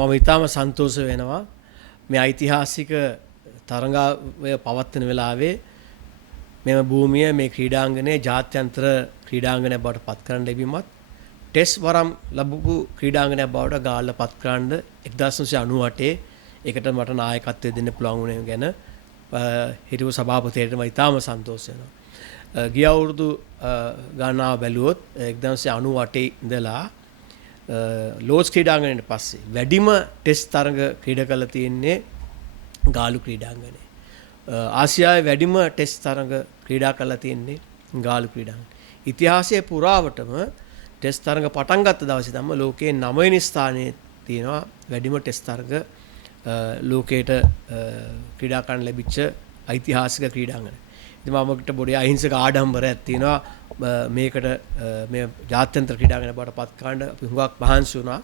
මම ඉතාම සන්තෝෂ වෙනවා මේ ඓතිහාසික තරඟාවය පවත්වන වෙලාවේ මෙම භූමිය මේ ක්‍රීඩාංගණය ජාත්‍යන්තර ක්‍රීඩාංගණයක් බවට පත් කරන්න ලැබීමත් ටෙස්ට් වරම් ලැබපු ක්‍රීඩාංගණයක් බවට ගාල්ල පත් කරන්න 1998 ඒකට මට නායකත්වය දෙන්න පුළුවන් වුණ ගැන හිටපු සභාපතියට මම ඉතාම සන්තෝෂ වෙනවා. ගිය අවුරුදු ගණනාව බැලුවොත් 1998 ඉඳලා ලෝස් ක්‍රීඩාංගණයට පස්සේ වැඩිම ටෙස්ට් තරඟ ක්‍රීඩා කරලා තියෙන්නේ ගාලු ක්‍රීඩාංගණය. ආසියාවේ වැඩිම ටෙස්ට් තරඟ ක්‍රීඩා කරලා තියෙන්නේ ගාලු ක්‍රීඩාංගණය. ඉතිහාසයේ පුරාවටම ටෙස්ට් තරඟ පටන් ගත්ත දවසේ තමයි ලෝකයේ 9 වෙනි ස්ථානයේ තියෙනවා වැඩිම ටෙස්ට් තරඟ ලෝකයට ක්‍රීඩා කරන්න ලැබිච්ච ඓතිහාසික ක්‍රීඩාංගණය. ඉතින් මමකට පොඩි අහිංසක ආඩම්බරයක් තියෙනවා මේකට මේ ජාත්‍යන්තර ක්‍රීඩාංගණය බවට පත් කරන්න අපි හුඟක් මහන්සි වුණා.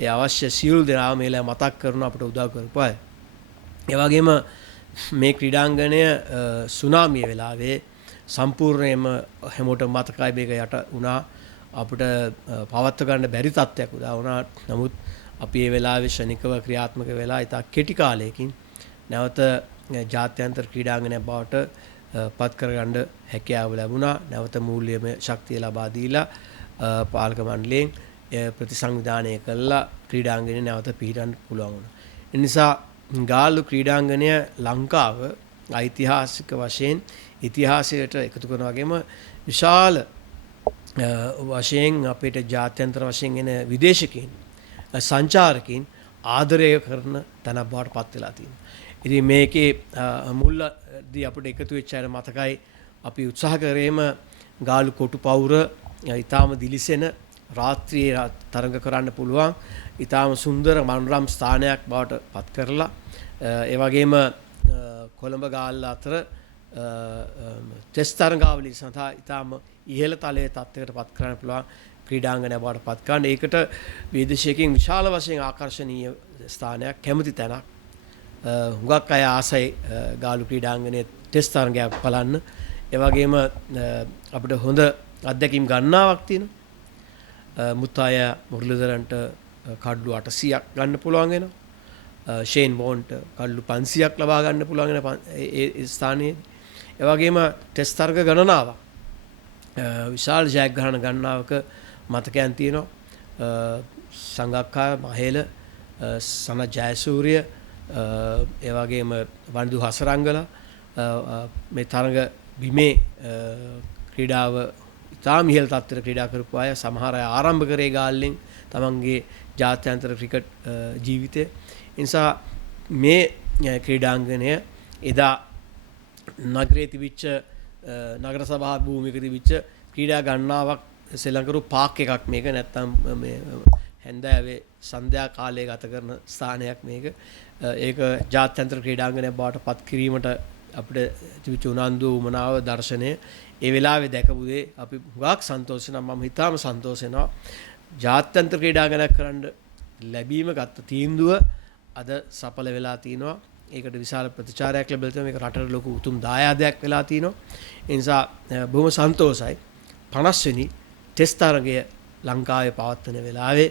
ඒ අවශ්‍ය සියලු දෙනා මේලා මතක් කරන අපිට උදව් කරපු අය. ඒ වගේම මේ ක්‍රීඩාංගණය සුනාමිය වෙලාවේ සම්පූර්ණයෙන්ම හැමෝටම මතකයි මේක යට වුණා. අපිට පවත්ව ගන්න බැරි තත්ත්වයක් උදා වුණා. නමුත් අපි මේ වෙලාවේ ශනිකව ක්‍රියාත්මක වෙලා ඉතා කෙටි කාලයකින් නැවත ජාත්‍යන්තර ක්‍රීඩාංගණයක් බවට පත් කරගන්න හැකියාව ලැබුණා. නැවත මූල්‍යමය ශක්තිය ලබා දීලා පාලක මණ්ඩලයෙන් ප්‍රතිසංවිධානය කළා ක්‍රීඩාංගණය නැවත පිහිටන්න පුළුවන් වුණා. ඒ නිසා ගාල්ලු ක්‍රීඩාංගණය ලංකාව ඓතිහාසික වශයෙන් ඉතිහාසයට එකතු කරන වගේම විශාල වශයෙන් අපිට ජාත්‍යන්තර වශයෙන් එන විදේශිකයින් සංචාරකයින් ආදරය කරන තැනක් බවට පත් වෙලා තියෙනවා. ඉතින් මේකේ මුල්දී අපිට එකතු වෙච්ච අය මතකයි අපි උත්සාහ කරේම ගාලු කොටු පවුර ඊටාම දිලිසෙන රාත්‍රියේ තරඟ කරන්න පුළුවන් ඊටාම සුන්දර මනෝරම් ස්ථානයක් බවට පත් කරලා ඒ වගේම කොළඹ ගාල්ල අතර ටෙස්ට් තරඟාවලිය සඳහා ඊටාම ඉහළ තලයේ තත්ත්වයකට පත් කරන්න පුළුවන් ක්‍රීඩාංගණයක් බවට පත් කරන්න. ඒකට විදේශිකයන් විශාල වශයෙන් ආකර්ෂණීය ස්ථානයක් කැමති තැනක්. හුඟක් අය ආසයි ගාලු ක්‍රීඩාංගණයේ ටෙස්ට් තරඟයක් බලන්න. ඒ වගේම අපිට හොඳ අත්දැකීම් ගන්නාවක් තියෙනවා. මුත්තය මුරලිදරන්ට කඩලු 800ක් ගන්න පුළුවන් වෙනවා. ෂේන් වෝන්ට කඩලු 500ක් ලබා ගන්න පුළුවන් වෙන ඒ ස්ථානයේ. ඒ වගේම ටෙස්ට් තරඟ ගණනාවක් විශාල ජයග්‍රහණ ගණනාවක මතකයන් තියෙනවා. සංගක්කා මහේල සනත් ජයසූරිය ඒ වගේම වනිදු හසරංගල මේ තරඟ බිමේ ක්‍රීඩාව ඉතාම ඉහළ තත්ත්වයට ක්‍රීඩා කරපු අය සමහර අය ආරම්භ කරේ ගාල්ලෙන් තමන්ගේ ජාත්‍යන්තර ක්‍රිකට් ජීවිතය. ඒ නිසා මේ ක්‍රීඩාංගණය එදා නගරයේ තිබිච්ච නගර සභා භූමියක තිබිච්ච ක්‍රීඩා ගණනාවක් ශ්‍රී පාක් එකක් මේක. නැත්තම් මේ හැන්දෑවේ සන්ධ්‍යා කාලයේ ගත කරන ස්ථානයක් මේක. ඒක ජාත්‍යන්තර ක්‍රීඩාංගණයක් බවට පත් කිරීමට අපිට තිබිච්ච උනන්දු උමනාව දර්ශනය ඒ වෙලාවේ දැකපු දේ අපි හුඟක් සන්තෝෂ වෙනවා. මම හිතාම සන්තෝෂ වෙනවා. ජාත්‍යන්තර ක්‍රීඩාංගණයක් කරන්න ලැබීම ගත්ත තීන්දුව අද සඵල වෙලා තිනවා. ඒකට විශාල ප්‍රතිචාරයක් ලැබලා තියෙනවා. මේක රටට ලොකු උතුම් දායාදයක් වෙලා තිනවා. ඒ නිසා බොහොම සන්තෝෂයි 50 වෙනි ටෙස්ට් තරගය ලංකාවේ පවත්වන වෙලාවේ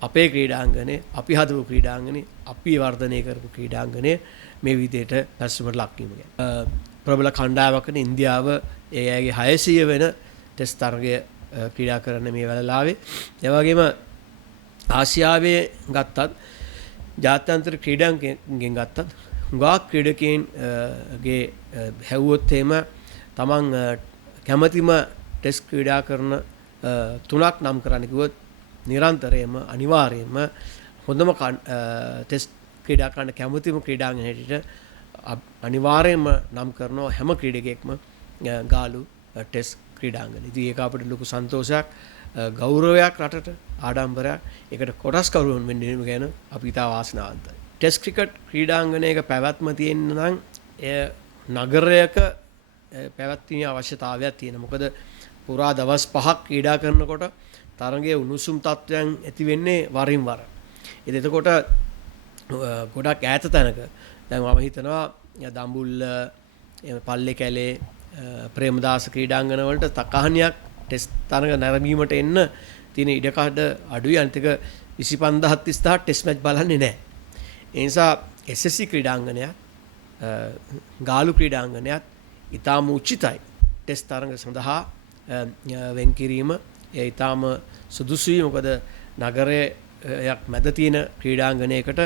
අපේ ක්‍රීඩාංගණය, අපි හදපු ක්‍රීඩාංගණය, අපි වර්ධනය කරපු ක්‍රීඩාංගණය මේ විදිහට පැසසුමට ලක් වීම ගැන. ප්‍රබල කණ්ඩායමකට ඉන්දියාව ඒ අයගේ 600 වෙන ටෙස්ට් තරගය ක්‍රීඩා කරන මේ වෙලාවේ. ඒ වගේම ආසියාවේ ගත්තත් ජාත්‍යන්තර ක්‍රීඩාංගණයෙන් ගත්තත් හුඟක් ක්‍රීඩකයන්ගේ හැවුවොත් එහෙම තමන් කැමැතිම ටෙස්ට් ක්‍රීඩා කරන තුනක් නම් කරන්න කිව්වොත් නිරන්තරයෙන්ම අනිවාර්යයෙන්ම හොඳම ටෙස්ට් ක්‍රීඩා කරන්න කැමැතිම ක්‍රීඩාංගන හැටියට අනිවාර්යයෙන්ම නම් කරනවා හැම ක්‍රීඩකයෙක්ම ගාලු ටෙස්ට් ක්‍රීඩාංගන. ඉතින් ඒක අපිට ලොකු සන්තෝෂයක්, ගෞරවයක් රටට, ආඩම්බරයක්. ඒකට කොටස්කරුවන් වෙන්න ගැන අපි ඉතා වාසනාවන්තයි. ටෙස්ට් ක්‍රිකට් ක්‍රීඩාංගනයක පැවැත්ම තියෙන්න නම් එය නගරයක පැවැත්වීමේ අවශ්‍යතාවයක් තියෙනවා. මොකද පුරා දවස් 5ක් ක්‍රීඩා කරනකොට තරගයේ උණුසුම් තත්ත්වයන් ඇති වෙන්නේ වරින් වර. ඉතින් එතකොට ගොඩක් ඈත තැනක දැන් මම හිතනවා දඹුල්ල, පල්ලේ කැලේ, ප්‍රේමදාස ක්‍රීඩාංගන වලට තකහණියක් ටෙස්ට් තරග නැරඹීමට එන්න තියෙන ඉඩකඩ අඩුයි. අනිත් එක 25,000 30,000 ටෙස්ට් මැච් බලන්නේ නැහැ. ඒ නිසා SSC ක්‍රීඩාංගණයත් ගාලු ක්‍රීඩාංගණයත් ඊටාම උචිතයි. ටෙස්ට් තරඟ සඳහා වෙන් කිරීම ඒ ඊටාම සුදුසුයි. මොකද නගරයක් මැද තියෙන ක්‍රීඩාංගණයකට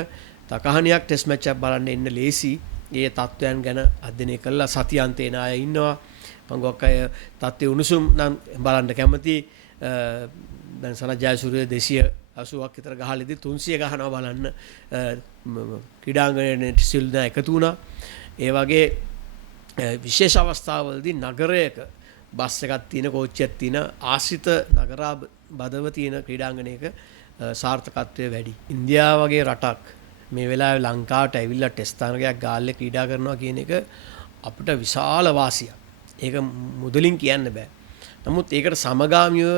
තකහණියක් ටෙස්ට් මැච් එකක් බලන්න එන්න ලේසි. ඒ තත්ත්වයන් ගැන අධ්‍යයනය කළා සතියන්තේ නාය ඉන්නවා. මම ගොක් අය තත්ත්වය උණුසුම් නම් බලන්න කැමති. දැන් සනත් ජයසූරිය 280ක් විතර ගහලදී 300 ගහනවා බලන්න ක්‍රීඩාංගණයේ සිල් දැන් එකතු වුණා. ඒ වගේ විශේෂ අවස්ථාවලදී නගරයක බස් එකක් තියෙන කෝච්චියක් තියෙන ආශ්‍රිත නගරා බදව තියෙන ක්‍රීඩාංගණයක සාර්ථකත්වය වැඩි. ඉන්දියාව වගේ රටක් මේ වෙලාවේ ලංකාවට ඇවිල්ලා ටෙස්ට් තරගයක් ගාල්ලේ ක්‍රීඩා කරනවා කියන එක අපිට විශාල වාසියක්. ඒක මුදලින් කියන්න බෑ. නමුත් ඒකට සමගාමීව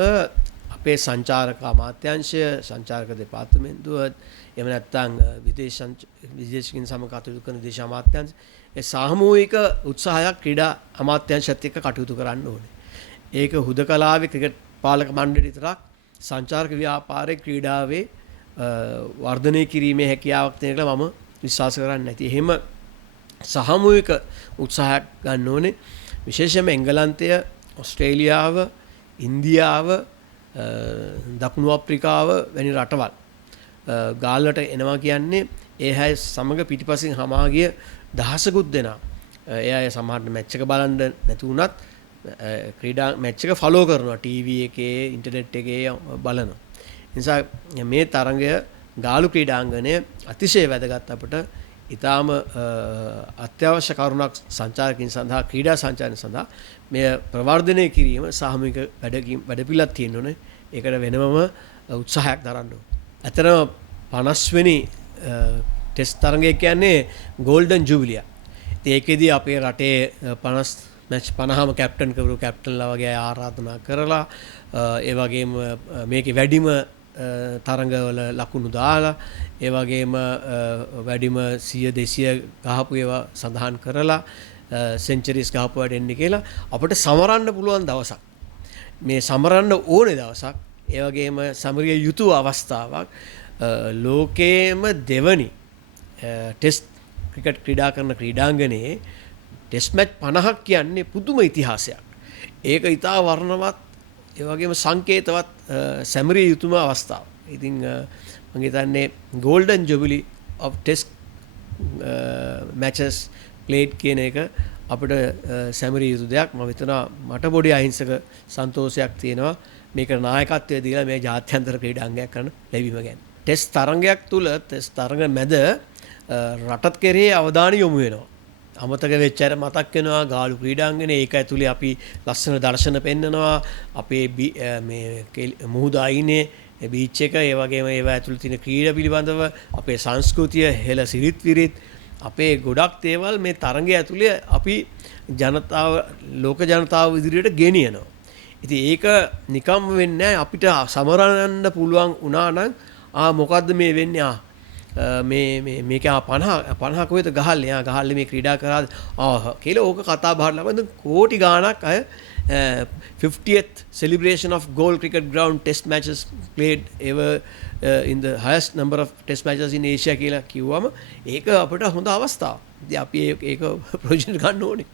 අපේ සංචාරක අමාත්‍යාංශය, සංචාරක දෙපාර්තමේන්තුව, එහෙම නැත්නම් විදේශිකින් සමග කටයුතු කරන විදේශ අමාත්‍යාංශය ඒ සාමූහික උත්සාහයක් ක්‍රීඩා අමාත්‍යාංශයත් එක්ක කටයුතු කරන්න ඕනේ. ඒක හුදකලාවේ ක්‍රිකට් පාලක මණ්ඩලය විතරක් සංචාරක ව්‍යාපාරයේ ක්‍රීඩාවේ වර්ධනය කිරීමේ හැකියාවක් තියෙන කියලා මම විශ්වාස කරන්නේ නැති. එහෙම සාමූහික උත්සාහයක් ගන්න ඕනේ. විශේෂයෙන්ම එංගලන්තය, ඕස්ට්‍රේලියාව, ඉන්දියාව, දකුණු අප්‍රිකාව වැනි රටවල් ගාල්ලට එනවා කියන්නේ ඒ අය සමග පිටිපසින් හමා ගිය දහසකුත් දෙනා. ඒ අය සමහරට මැච් එක බලන්න නැති වුණත් ක්‍රීඩා මැච් එක ෆලෝ කරනවා ටීවී එකේ, ඉන්ටර්නෙට් එකේ බලනවා. නිසා මේ තරඟය ගාලු ක්‍රීඩාංගණය අතිශය වැදගත් අපට. ඊටාම අත්‍යවශ්‍ය කරුණක් සංචාරකින් සඳහා ක්‍රීඩා සංචාරන සඳහා මේ ප්‍රවර්ධනය කිරීම සාමූහික වැඩපිළිවෙලක් තියෙන්න ඕනේ. ඒකට වෙනමම උත්සාහයක් දරන්න ඕනේ. ඇත්තටම 50 වෙනි ටෙස්ට් තරඟය කියන්නේ ගෝල්ඩන් ජුබිලිය. ඒකෙදී අපේ රටේ 50 මැච් 50ම කැප්ටන් කවුරු කැප්ටන්ලා වගේ ආරාධනා කරලා ඒ වගේම මේකේ වැඩිම තරඟවල ලකුණු දාලා ඒ වගේම වැඩිම 100 200 ගහපු ඒවා සඳහන් කරලා සෙන්චරිස් ගහපුවාට එන්නේ කියලා අපිට සමරන්න පුළුවන් දවසක්. මේ සමරන්න ඕනේ දවසක්. ඒ වගේම සමරිය යුතු අවස්ථාවක්. ලෝකයේම දෙවනි ටෙස්ට් ක්‍රිකට් ක්‍රීඩා කරන ක්‍රීඩාංගණයේ ටෙස්ට් මැච් 50ක් කියන්නේ පුදුම ඉතිහාසයක්. ඒක ඉතා වර්ණවත් ඒ වගේම සංකේතවත් සැමරිය යුතුම අවස්ථාවක්. ඉතින් මම හිතන්නේ golden jubilee of test matches played කියන එක අපිට සැමරිය යුතු දෙයක්. මම හිතනවා මට පොඩි අහිංසක සන්තෝෂයක් තියෙනවා මේක නායකත්වය දීලා මේ ජාත්‍යන්තර ක්‍රීඩාංගයක් කරන ලැබීම ගැන. ටෙස්ට් තරඟයක් තුල ටෙස්ට් තරඟ මැද රටත් කෙරෙහි අවධානය යොමු වෙනවා. අමතක වෙච්ච අර මතක් වෙනවා ගාලු ක්‍රීඩාංගනේ. ඒක ඇතුලේ අපි ලස්සන දර්ශන පෙන්නනවා. අපේ මේ මුහුද අයිනේ බීච් එක, ඒ වගේම ඒවා ඇතුළේ තියෙන ක්‍රීඩා පිළිබඳව අපේ සංස්කෘතිය, හෙළ සිරිත් විරිත්, අපේ ගොඩක් දේවල් මේ තරඟය ඇතුලේ අපි ජනතාව, ලෝක ජනතාව ඉදිරියට ගෙනියනවා. ඉතින් ඒක නිකම්ම වෙන්නේ නැහැ. අපිට සමරන්න පුළුවන් වුණා නම් මොකද්ද මේ වෙන්නේ? මේක 50 කොහෙද ගහල්ලේ ගහල්ලේ මේ ක්‍රීඩා කරාද කියලා ඕක කතා බහට ලබන කෝටි ගාණක් අය 50th celebration of goal cricket ground test matches played ever in the highest number of test matches in Asia කියලා කිව්වම ඒක අපිට හොඳ අවස්ථාවක්. ඉතින් අපි ඒක ප්‍රොජෙක්ට් ගන්න ඕනේ.